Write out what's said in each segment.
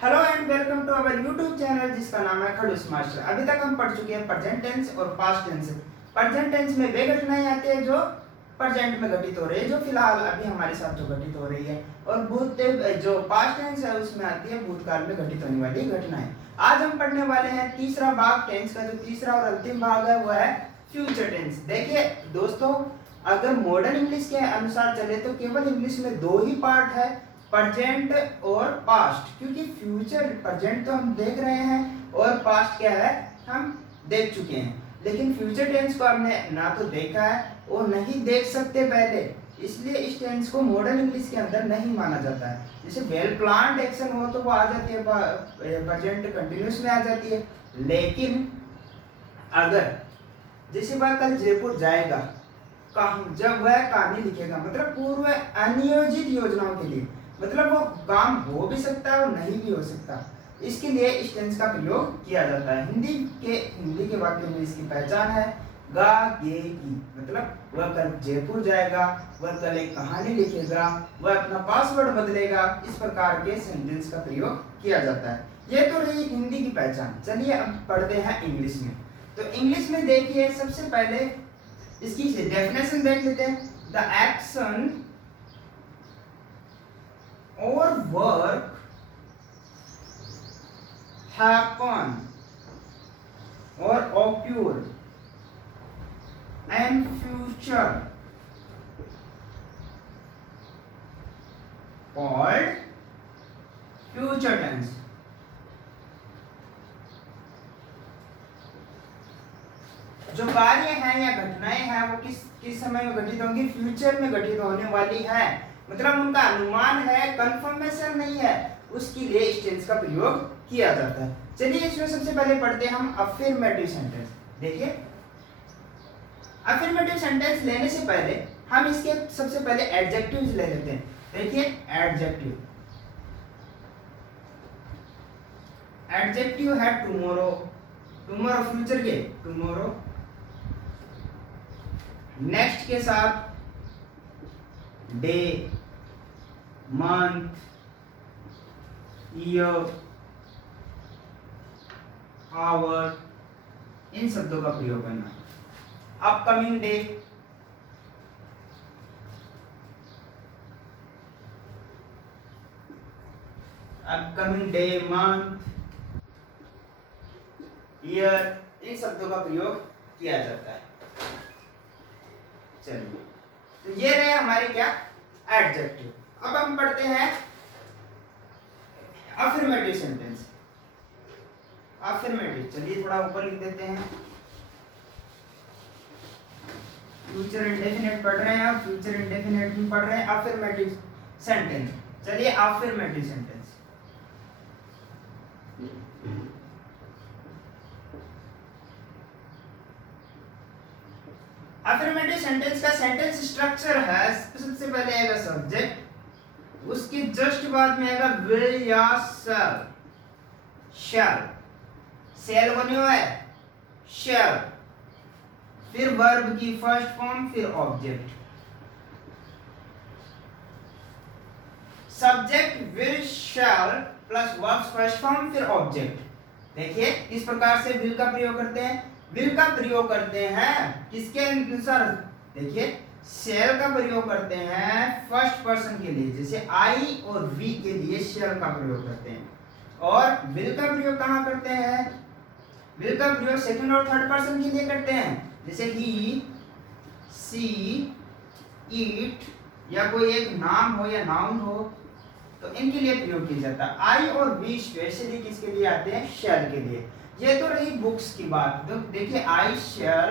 Hello and welcome to our YouTube channel जिसका नाम है खड़ूस मास्टर। अभी तक हम पढ़ चुके हैं प्रेजेंट टेंस और पास्ट टेंस। प्रेजेंट टेंस में वे घटनाएं आती है जो प्रेजेंट में घटित हो रही है, जो फिलहाल अभी हमारे साथ जो घटित हो रही है, और जो पास्ट टेंस है उसमें आती है भूतकाल में घटित होने वाली घटनाएं। आज हम पढ़ने वाले हैं तीसरा भाग टेंस का। जो तीसरा और अंतिम भाग है वो है फ्यूचर टेंस। देखिए दोस्तों, अगर मॉडर्न इंग्लिश के अनुसार चले तो केवल इंग्लिश में दो ही पार्ट है, प्रेजेंट और पास्ट। क्योंकि फ्यूचर प्रेजेंट तो हम देख रहे हैं और पास्ट क्या है हम देख चुके हैं, लेकिन फ्यूचर टेंस को हमने ना तो देखा है और नहीं देख सकते पहले, इसलिए इस टेंस को मॉडर्न इंग्लिश के अंदर नहीं माना जाता है। जैसे वेल प्लान्ड एक्शन हो तो वो आ जाती है, प्रेजेंट कंटिन्यूस में आ जाती है। लेकिन अगर जैसे वह कल जयपुर जाएगा, जब वह कहानी लिखेगा, मतलब पूर्व अनियोजित योजनाओं के लिए, मतलब वो काम हो भी सकता है और नहीं भी हो सकता, इसके लिए इस टेंस का प्रयोग किया जाता है। हिंदी के वाक्य में इसकी पहचान है गा गे की, मतलब वह कल जयपुर जाएगा, वह कल एक कहानी लिखेगा, वह अपना पासवर्ड बदलेगा, इस प्रकार के सेंटेंस का प्रयोग किया जाता है। ये तो रही हिंदी की पहचान। चलिए अब पढ़ते हैं इंग्लिश में। तो इंग्लिश में देखिए, सबसे पहले इसकी डेफिनेशन देख लेते हैं। The action or work happen or occur in future called future tense। जो कार्य हैं या घटनाएं हैं वो किस समय में घटित होंगी? फ्यूचर में घटित होने वाली है, मतलब उनका अनुमान है, कंफर्मेशन नहीं है, उसके लिए इस टेंस का प्रयोग किया जाता है। चलिए इसमें सबसे पहले पढ़ते हैं हम अफर्मेटिव सेंटेंस। देखिए, अफर्मेटिव सेंटेंस लेने से पहले हम इसके सबसे पहले एडजेक्टिव्स ले लेते हैं। देखिए एडजेक्टिव, एडजेक्टिव है टुमारो, टुमारो फ्यूचर के टुमारो, नेक्स्ट के साथ डे, मंथ, ईयर, आवर, इन शब्दों का प्रयोग करना। Upcoming day, upcoming day, month, year, इन शब्दों का प्रयोग किया जाता है। चलिए, तो ये रहे हमारे क्या एडजेक्टिव। अब हम पढ़ते हैं अफर्मेटिव सेंटेंस। अफर्मेटिव, चलिए थोड़ा ऊपर लिख देते हैं। फ्यूचर इंडेफिनिट पढ़ रहे हैं, फ्यूचर इंडेफिनिट भी पढ़ रहे हैं, अफर्मेटिव सेंटेंस। चलिए अफर्मेटिव सेंटेंस। अफर्मेटिव सेंटेंस का सेंटेंस स्ट्रक्चर है, सबसे पहले आएगा सब्जेक्ट, उसके जस्ट बाद में आएगा विल या शैल, शैल, शैल बने हुआ है शैल, फिर वर्ब की फर्स्ट फॉर्म, फिर object. Subject will shell plus verb first form फिर ऑब्जेक्ट। देखिए इस प्रकार से विल का प्रयोग करते हैं। विल का प्रयोग करते हैं किसके अनुसार? देखिए शैल का प्रयोग करते हैं फर्स्ट पर्सन के लिए, जैसे आई और वी के लिए शैल का प्रयोग करते हैं। और विल का प्रयोग कहाँ करते हैं? विल का प्रयोग सेकंड और थर्ड पर्सन के लिए करते हैं, जैसे ही, सी, इट, या कोई एक नाम हो या नाउन हो तो इनके लिए प्रयोग किया जाता है। आई और वी स्पेशली किसके लिए आते हैं? शैल के लिए। ये तो रही बुक्स की बात। तो देखिए I shall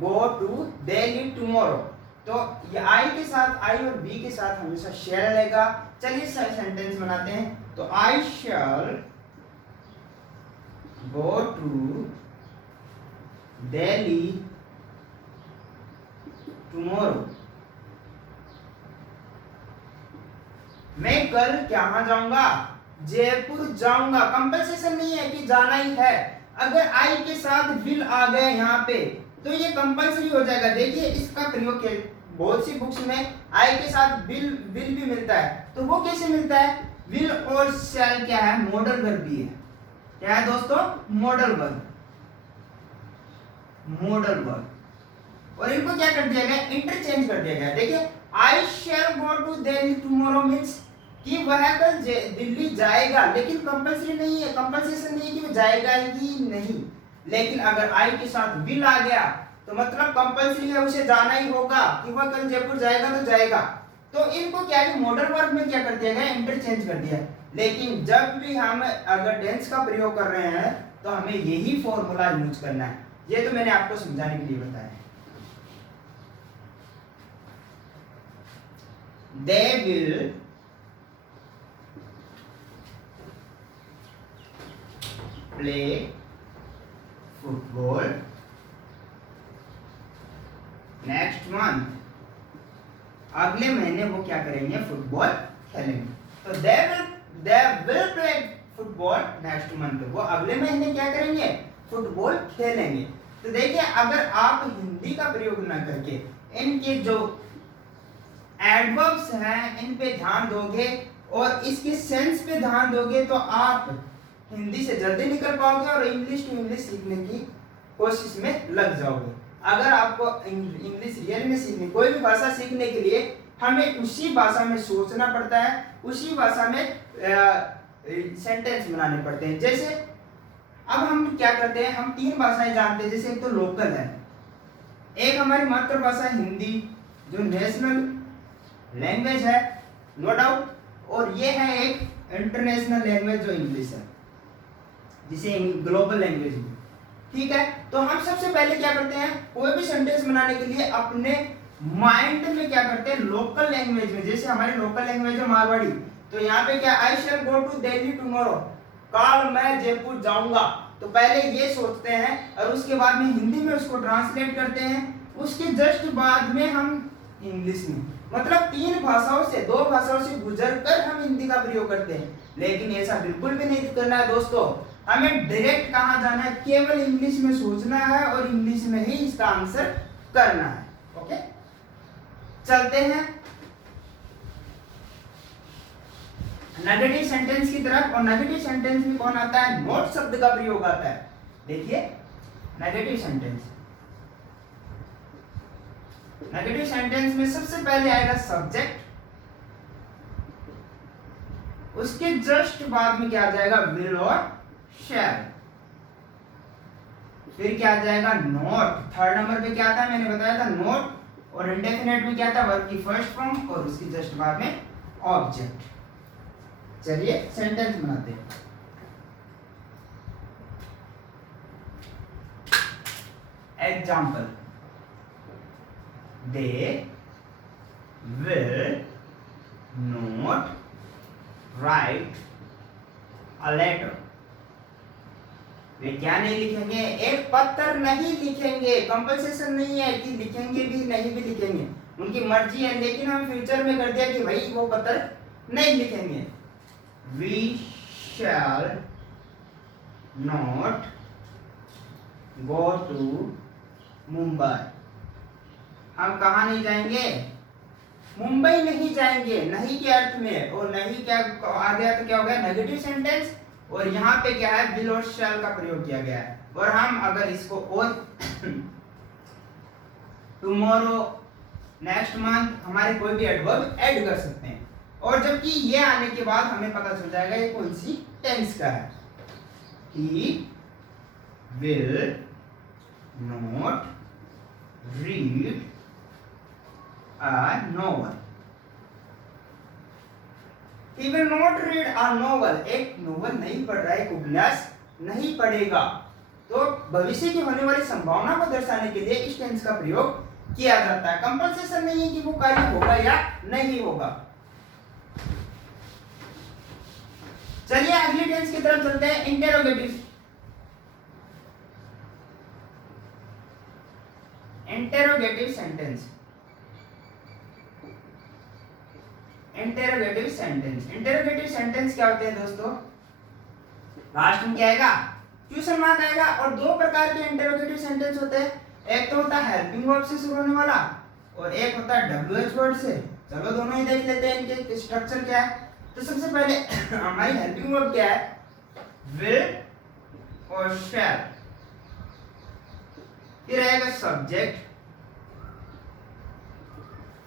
go to Delhi tomorrow, तो ये आई के साथ, आई और बी के साथ हमेशा शैल रहेगा। चलिए सेंटेंस बनाते हैं। तो आई shall go to Delhi tomorrow, मैं कल कहाँ जाऊंगा? जयपुर जाऊंगा। कंपल्सेशन नहीं है कि जाना ही है। अगर आई के साथ विल आ गए यहाँ पे तो ये कंपल्सरी हो जाएगा। देखिए इसका प्रयोग बहुत सी बुक्स में आई के साथ विल भी मिलता है, तो वो कैसे मिलता है? विल और शैल क्या है, मॉडल वर्ब भी है। क्या है दोस्तों, मॉडल वर्ब, मॉडल वर्ब। और इनको क्या कर दिया गया, इंटरचेंज कर दिया गया। देखिए I shall go to Delhi tomorrow means कि वह कल दिल्ली जाएगा, लेकिन कंपल्सरी नहीं है, कंपल्सेशन नहीं है कि वो जाएगा ही नहीं। लेकिन अगर आई के साथ विल आ गया तो मतलब कंपल्सरी है, उसे जाना ही होगा कि वह कल जयपुर जाएगा तो जाएगा। तो इनको क्या है, मॉडल वर्ब में क्या कर दिया गया, इंटरचेंज कर दिया। लेकिन जब भी हम अगर टेंस का प्रयोग कर रहे हैं तो हमें यही फॉर्मूला यूज करना है। ये तो मैंने आपको समझाने के लिए बताया। They will play football next month। अगले महीने वो क्या करेंगे, फुटबॉल खेलेंगे। तो they will play football next month, वो अगले महीने क्या करेंगे, फुटबॉल खेलेंगे। तो देखिए अगर आप हिंदी का प्रयोग न करके इनके जो एडवर्ब्स हैं इन पे ध्यान दोगे और इसके सेंस पे ध्यान दोगे तो आप हिंदी से जल्दी निकल पाओगे और इंग्लिश टू इंग्लिश सीखने की कोशिश में लग जाओगे। अगर आपको इंग्लिश रियल में सीखनी, कोई भी भाषा सीखने के लिए हमें उसी भाषा में सोचना पड़ता है, उसी भाषा में सेंटेंस बनाने पड़ते हैं। जैसे अब हम क्या करते हैं, हम तीन भाषाएं जानते हैं। जैसे एक तो लोकल है, एक हमारी मातृभाषा हिंदी जो नेशनल लैंग्वेज है नो डाउट, और ये है एक इंटरनेशनल लैंग्वेज जो इंग्लिश है, जिसे ग्लोबल लैंग्वेज भी। ठीक है, तो हम सबसे पहले क्या करते हैं, कोई भी सेंटेंस बनाने के लिए अपने माइंड में क्या करते हैं, लोकल लैंग्वेज में। जैसे हमारी लोकल लैंग्वेज है मारवाड़ी, तो यहाँ पे क्या, आई shall go to Delhi tomorrow, कल मैं जयपुर जाऊंगा। तो पहले ये सोचते हैं और उसके बाद में हिंदी में उसको ट्रांसलेट करते हैं, उसके जस्ट बाद में हम इंग्लिश में, मतलब तीन भाषाओं से, दो भाषाओं से गुजरकर हम हिंदी का प्रयोग करते हैं। लेकिन ऐसा बिल्कुल भी नहीं करना है दोस्तों, हमें डायरेक्ट कहाँ जाना है, केवल इंग्लिश में सोचना है और इंग्लिश में ही इसका आंसर करना है। ओके, चलते हैं नेगेटिव सेंटेंस की तरफ। और नेगेटिव सेंटेंस में कौन आता है, नॉट शब्द का प्रयोग आता है। देखिए नेगेटिव सेंटेंस, नेगेटिव सेंटेंस में सबसे पहले आएगा सब्जेक्ट, उसके जस्ट बाद में क्या आ जाएगा, विल और शैल, फिर क्या आ जाएगा, नॉट। थर्ड नंबर पे क्या आता है, मैंने बताया था नॉट। और इंडेफिनेट में क्या था, वर्ब की फर्स्ट फॉर्म और उसकी जस्ट बाद में ऑब्जेक्ट। चलिए सेंटेंस बनाते हैं। Example, they will not write a letter। वे क्या नहीं लिखेंगे, एक पत्र नहीं लिखेंगे। कंपल्सेशन नहीं है कि लिखेंगे भी नहीं भी लिखेंगे, उनकी मर्जी है। लेकिन हम फ्यूचर में कर दिया कि भाई वो पत्र नहीं लिखेंगे। We shall not go to Mumbai। हम कहा नहीं जाएंगे, मुंबई नहीं जाएंगे, नहीं के अर्थ में। और नहीं क्या आ गया तो क्या हो गया, नेगेटिव सेंटेंस। और यहाँ पे क्या है, विल और शैल का प्रयोग किया गया है। और हम अगर इसको और टुमारो, नेक्स्ट मंथ, हमारे कोई भी एडवर्ब ऐड कर सकते हैं। और जबकि ये आने के बाद हमें पता चल जाएगा ये कौन सी टेंस का है। He will not read a novel। He will not read a novel, एक नोवेल नहीं पढ़ रहा है, एक उपन्यास नहीं पढ़ेगा। तो भविष्य की होने वाली संभावना को दर्शाने के लिए इस टेंस का प्रयोग किया जाता है। कंपल्सेशन नहीं है कि वो कार्य होगा या नहीं होगा। चलिए अगली टेंस की तरफ चलते हैं, interrogative. Interrogative sentence, interrogative sentence. Interrogative sentence क्या होते हैं दोस्तों, लास्ट में क्या आएगा, क्वेश्चन मार्क आएगा। और दो प्रकार के इंटेरोगेटिव सेंटेंस होते हैं, एक तो होता है हेल्पिंग वर्ब से शुरू होने वाला और एक होता है WH वर्ड से। चलो दोनों ही देख लेते हैं इनके स्ट्रक्चर क्या है। तो सबसे पहले हमारी हेल्पिंग वर्ब क्या है, विल और शैल, फिर आएगा सब्जेक्ट,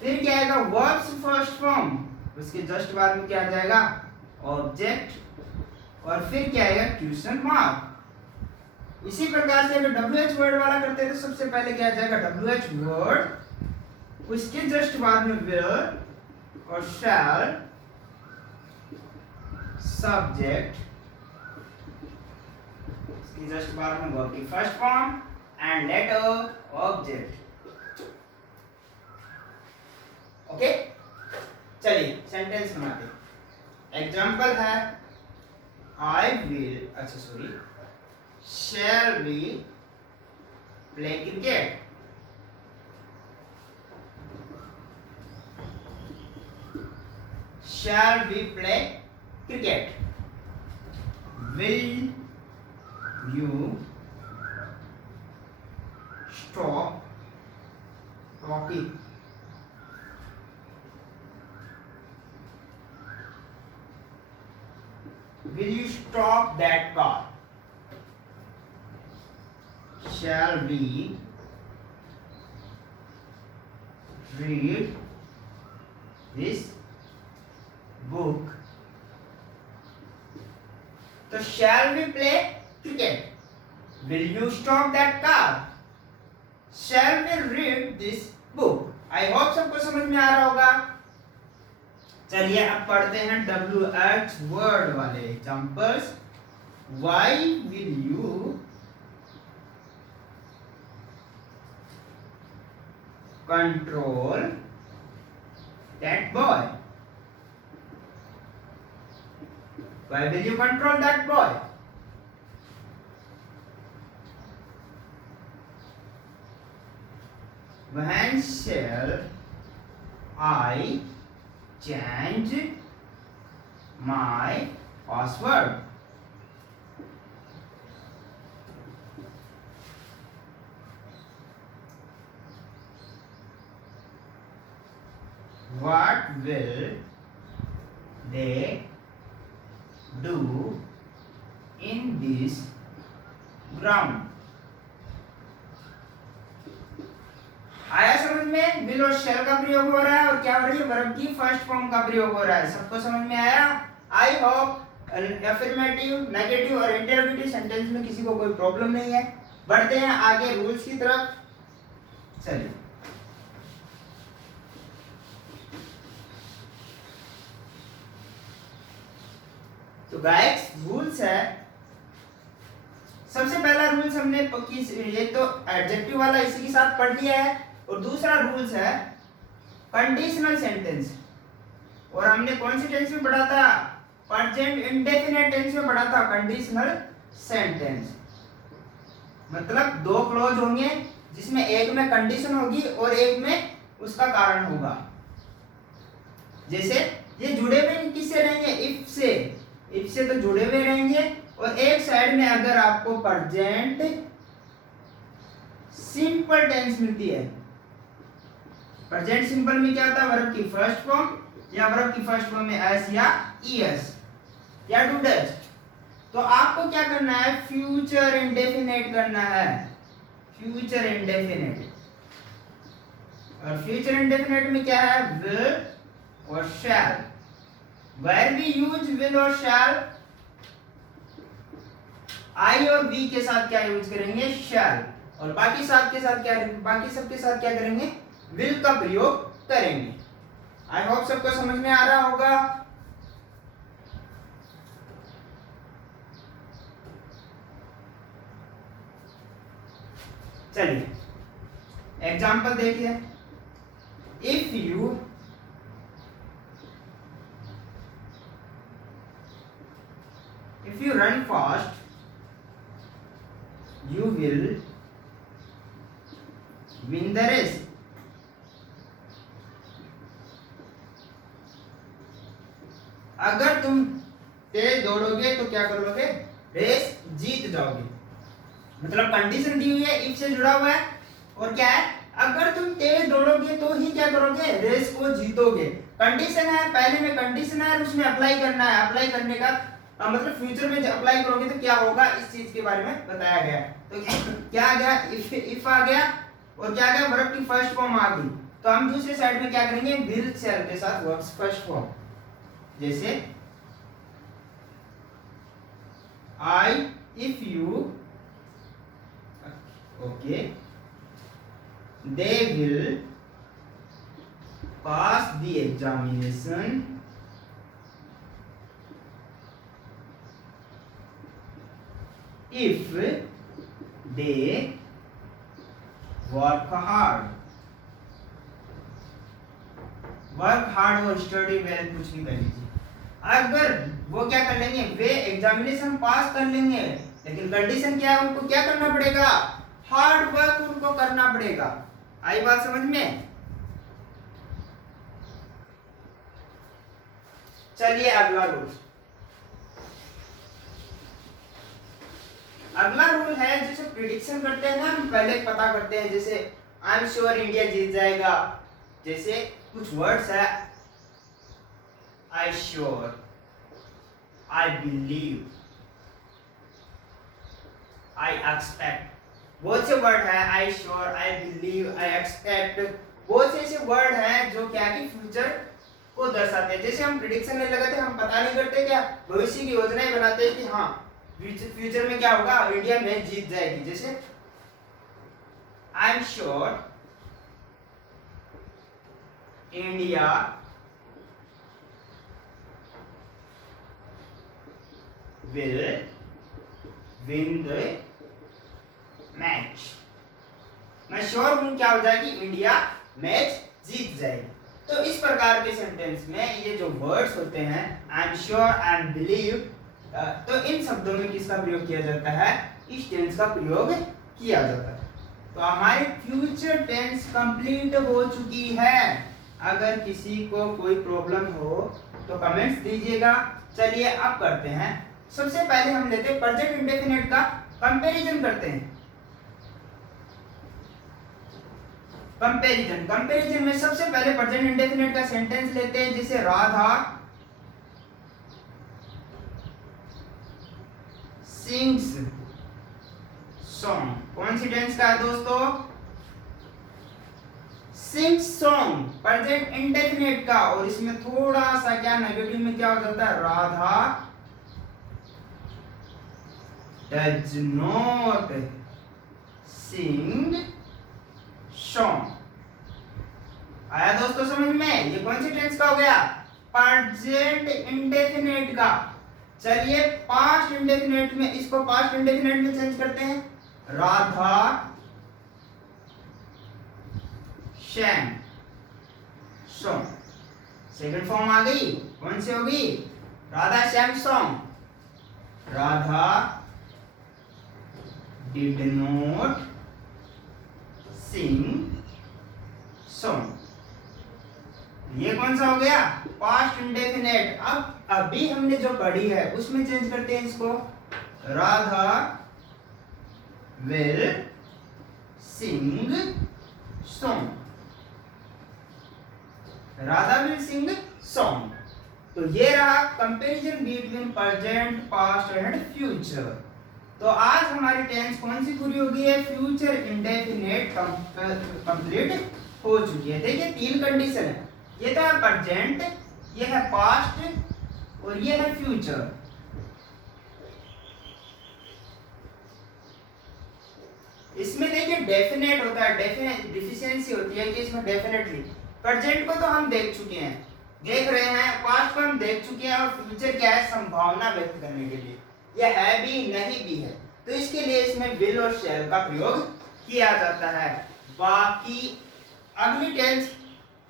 फिर क्या आएगा वर्ब्स फर्स्ट फॉर्म, उसके जस्ट बाद में क्या आ जाएगा ऑब्जेक्ट, और फिर क्या आएगा क्वेश्चन मार्क। इसी प्रकार से अगर WH वर्ड वाला करते हैं तो सबसे पहले क्या आ जाएगा WH वर्ड, उसके जस्ट बाद में विल और शैल, सब्जेक्ट, उसके जस्ट बाद में वर्ब की first form and later object. Okay, चलिए सेंटेंस बनाते हैं। एग्जाम्पल है आई विल, अच्छा sorry, shall we play cricket. Shall we play cricket? Will you stop talking? Will you stop that car? Shall we read this book? तो shall we play cricket? Will you stop that car? Shall we read this book? I hope सबको समझ में आ रहा होगा। चलिए अब पढ़ते हैं WH वर्ड वाले examples. Why will you control that boy? Why will you control that boy? When shall I change my password? What will they do in this ground? आया समझ में? विल और शैल का प्रयोग हो रहा है और क्या हो रही है, वर्ब की फर्स्ट फॉर्म का प्रयोग हो रहा है। सबको समझ में आया? आई होप अफर्मेटिव, नेगेटिव और इंटरोगेटिव सेंटेंस में किसी को कोई प्रॉब्लम नहीं है। बढ़ते हैं आगे रूल्स की तरफ। चलिए तो गाइस रूल्स है, सबसे पहला रूल्स हमने ये तो एडजेक्टिव वाला इसी के साथ पढ़ लिया है, और दूसरा रूल्स है कंडीशनल सेंटेंस। और हमने कौन से टेंस में पढ़ा था? प्रेजेंट इंडेफिनिट टेंस में पढ़ा था कंडीशनल सेंटेंस। मतलब दो क्लॉज होंगे जिसमें एक में कंडीशन होगी और एक में उसका कारण होगा। जैसे ये जुड़े हुए किससे रहेंगे? इफ से। इफ से तो जुड़े हुए रहेंगे, और एक साइड में अगर आपको प्रेजेंट सिंपल टेंस मिलती है, प्रेजेंट सिंपल में क्या होता है? वर्ब की फर्स्ट फॉर्म, या वर्ब की फर्स्ट फॉर्म में एस या ईएस या डू डज, तो आपको क्या करना है? फ्यूचर इंडेफिनिट करना है। फ्यूचर इंडेफिनिट, और फ्यूचर इंडेफिनिट में क्या है? विल और शैल। Where we use will और shall, I और we के साथ क्या यूज करेंगे? shall। और बाकी साथ के साथ क्या, बाकी सबके साथ क्या करेंगे? will का प्रयोग करेंगे। आई होप सबको समझ में आ रहा होगा। चलिए एग्जाम्पल देखिए। If you run fast, you will win the race. अगर तुम तेज दौड़ोगे तो क्या करोगे? रेस जीत जाओगे। मतलब कंडीशन दी हुई है, इफ से जुड़ा हुआ है, और क्या है? अगर तुम तेज दौड़ोगे तो ही क्या करोगे? रेस को जीतोगे। कंडीशन है, पहले में कंडीशन है और उसमें अप्लाई करना है। अप्लाई करने का मतलब फ्यूचर में जब अप्लाई करोगे तो क्या होगा इस चीज के बारे में बताया गया। तो क्या आ गया, इफ आ गया और क्या आ गया, वर्ब की फर्स्ट फॉर्म आ गई। तो हम दूसरे साइड में क्या करेंगे, विल शेल के साथ वर्ब्स फर्स्ट फॉर्म, जैसे I if you, okay, they will pass the examination if they work hard। Work hard और स्टडी वेल कुछ भी कर लीजिए। अगर वो क्या कर लेंगे, वे एग्जामिनेशन पास कर लेंगे, लेकिन कंडीशन क्या है, उनको क्या करना पड़ेगा, हार्ड वर्क उनको करना पड़ेगा। आई बात समझ में। चलिए अगला रूल, अगला रूल है जिसे प्रिडिक्शन करते हैं ना, हम पहले पता करते हैं। जैसे आई एम श्योर इंडिया जीत जाएगा, जैसे कुछ वर्ड्स है, I sure, I believe, I expect, बहुत से वर्ड है, I sure, I believe, I expect, बहुत से ऐसे वर्ड हैं जो क्या कि फ्यूचर को दर्शाते हैं। जैसे हम प्रिडिक्शन नहीं लगाते, हम पता नहीं करते क्या, भविष्य की योजनाएं बनाते हैं कि हाँ फ्यूचर में क्या होगा, इंडिया मैच जीत जाएगी। जैसे I am sure India will win the match. मैं श्योर हूं क्या हो जाएगी, इंडिया मैच जीत जाएगी। तो इस प्रकार के सेंटेंस में ये जो वर्ड्स होते हैं, I am sure, I am believe, तो इन शब्दों में किसका प्रयोग किया जाता है, इस टेंस का प्रयोग किया जाता है। तो हमारी फ्यूचर टेंस कंप्लीट हो चुकी है। अगर किसी को कोई प्रॉब्लम हो तो कमेंट्स दीजिएगा। चलिए अब करते हैं, सबसे पहले हम लेते हैं प्रेजेंट इंडेफिनिट का कंपैरिजन करते हैं। कंपैरिजन में सबसे पहले प्रेजेंट इंडेफिनिट का सेंटेंस लेते हैं, जैसे राधा सिंग्स सॉन्ग। कौन सी टेंस का है दोस्तों, सिंग्स सॉन्ग, प्रेजेंट इंडेफिनिट का। और इसमें थोड़ा सा क्या नेगेटिव में क्या हो जाता है, Radha does not sing song. आया दोस्तों समझ में, ये कौन सी टेंस का हो गया, प्रेजेंट इंडेफिनिट का। चलिए पास्ट इंडेफिनिट में, इसको पास्ट इंडेफिनिट में चेंज करते हैं, Radha sang song. Second form आ गई, कौन सी होगी, Radha sang song. Radha did not sing song. ये कौन सा हो गया, पास्ट इंडेफिनिट। अब अभी हमने जो पढ़ी है उसमें चेंज करते हैं इसको, Radha will sing song. Radha will sing song. तो ये रहा comparison between present, past and future. तो आज हमारी टेंस कौन सी पूरी हो गई है, फ्यूचर इंडेफिनिट कंप्लीट हो चुकी है। देखिए तीन कंडीशन है, ये तो है प्रेजेंट, ये है पास्ट और ये है फ्यूचर। इसमें देखिए डेफिनेट होता है, डेफिनेट डिफिशियंसी होती है कि इसमें डेफिनेटली। प्रेजेंट को तो हम देख चुके हैं, देख रहे हैं, पास्ट को हम देख चुके हैं, और फ्यूचर क्या है, संभावना व्यक्त करने के लिए, ये है भी नहीं भी है, तो इसके लिए इसमें विल और शैल का प्रयोग किया जाता है। बाकी अगली टेंस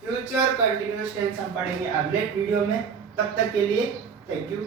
फ्यूचर कंटिन्यूअस टेंस हम पढ़ेंगे अगले वीडियो में। तब तक के लिए थैंक यू।